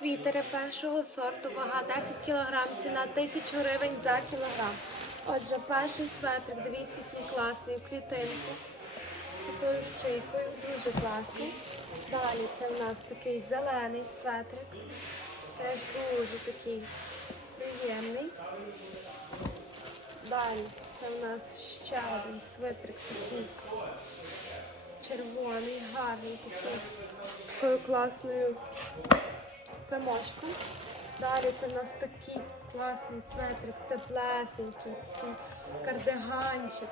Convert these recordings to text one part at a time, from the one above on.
Світери першого сорту, вага 10 кг, ціна 1000 гривень за кілограм. Отже, перший светрик, дивіться, який класний, в клітинку. З такою шийкою, дуже класний. Далі це в нас такий зелений светрик. Теж дуже такий приємний. Далі це в нас ще один светрик такий червоний, гарний такий, з такою класною замочкою. Далі це в нас такий класний светрик, теплесенький, такий кардиганчик,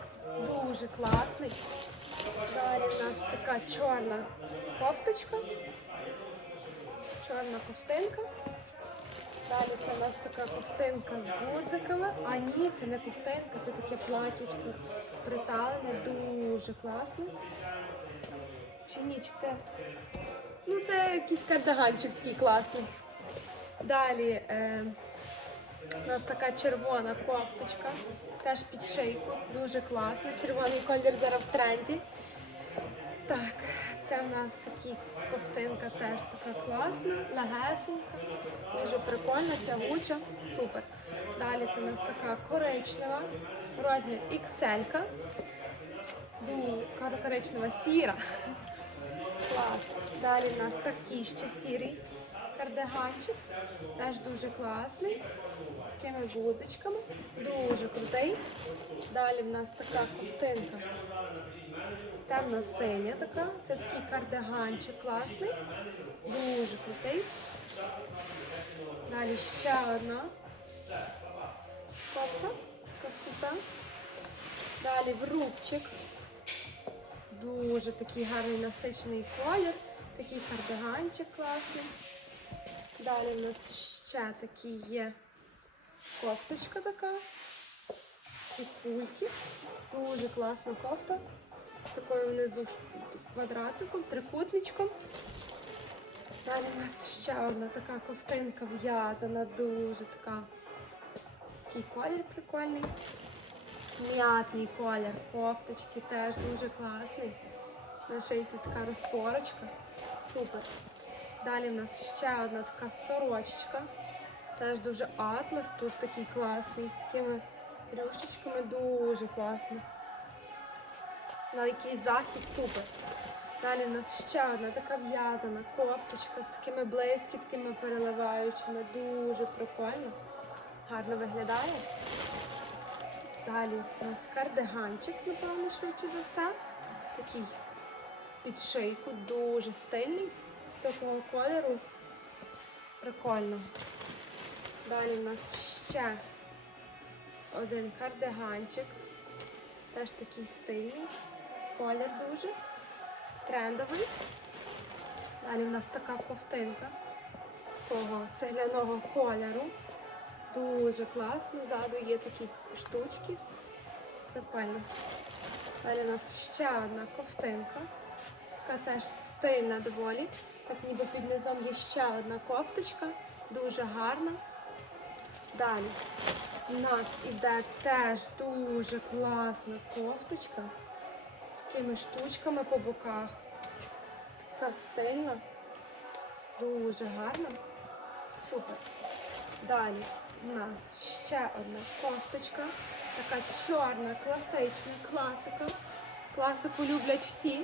дуже класний. Далі в нас така чорна кофточка, чорна ковтинка. Далі це у нас така ковтинка з гудзиками. А ні, це не ковтинка, це таке платічко приталене, дуже класне. Чи ні, чи це? Ну, це якийсь кардиганчик такий класний. Далі е, у нас така червона кофточка, теж під шийку, дуже класна. Червоний колір зараз в тренді. Так, це в нас такі ковтинка теж така класна, легесенька, дуже прикольна, тягуча, супер. Далі це в нас така коричнева, розмір XL. коричнева сіра. Клас. Далі в нас такий ще сірий кардиганчик. Теж дуже класний. З такими гудзичками. Дуже крутий. Далі в нас така ковтинка. Темно-синя така. Це такий кардиганчик класний. Дуже крутий. Далі ще одна кофта. Кофта. Далі в рубчик. Дуже такий гарний насичений колір. Такий кардиганчик класний. Далі в нас ще такі є кофточка така. І кульки. Дуже класна кофта. З такою внизу квадратиком, трикутничком. Далі у нас ще одна така ковтинка в'язана, дуже така. Такий колір прикольний. М'ятний колір кофточки теж дуже класний. На шийці така розпорочка. Супер. Далі в нас ще одна така сорочечка. Теж дуже атлас. Тут такий класний, з такими рюшечками дуже класно. На якийсь захід супер. Далі в нас ще одна така в'язана кофточка з такими блискітками переливаючими. Дуже прикольно. Гарно виглядає. Далі у нас кардиганчик, напевно, швидше за все. Такий під шийку, дуже стильний, такого кольору. Прикольно. Далі у нас ще один кардиганчик. Теж такий стильний. Колір дуже трендовий. Далі у нас така ковтинка такого цегляного кольору. Дуже класно. Ззаду є такі штучки. Прикольно. Далі у нас ще одна ковтинка. Така теж стильна доволі. Так ніби під низом є ще одна кофточка. Дуже гарна. Далі у нас іде теж дуже класна кофточка з такими штучками по боках. Така стильна. Дуже гарна. Супер. Далі у нас ще одна кофточка. Така чорна, класична класика. Класику люблять всі.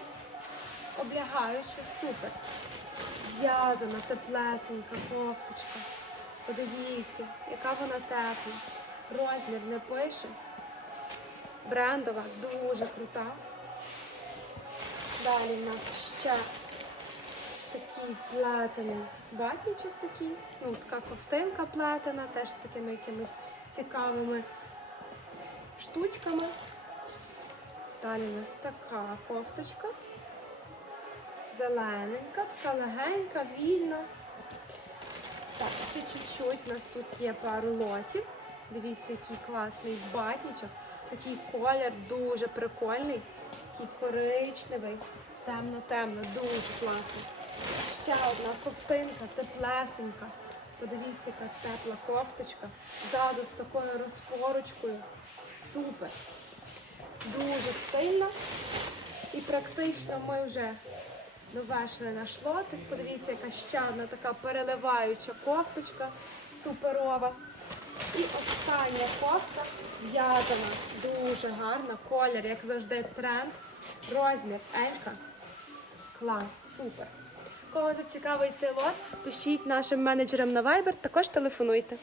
Облягаюча, супер. В'язана, теплесенька кофточка. Подивіться, яка вона тепла. Розмір не пише. Брендова, дуже крута. Далі в нас ще такий плетений батничок такий, ну така ковтинка плетена, теж з такими якимись цікавими штучками. Далі у нас така кофточка. Зелененька, така легенька, вільна. Так, ще чуть-чуть у нас тут є пару лотів. Дивіться, який класний батничок. Такий колір дуже прикольний, такий коричневий, темно-темно, дуже класний. Ще одна ковтинка, теплесенька. Подивіться, яка тепла кофточка. Ззаду з такою розпорочкою. Супер. Дуже стильно. І практично ми вже довешли наш лотик. Подивіться, яка ще одна така переливаюча кофточка, суперова. І остання кофта в'язана, дуже гарна, колір, як завжди, тренд, розмір Елька. Клас, супер. Кого зацікавить цей лот, пишіть нашим менеджерам на Viber, також телефонуйте.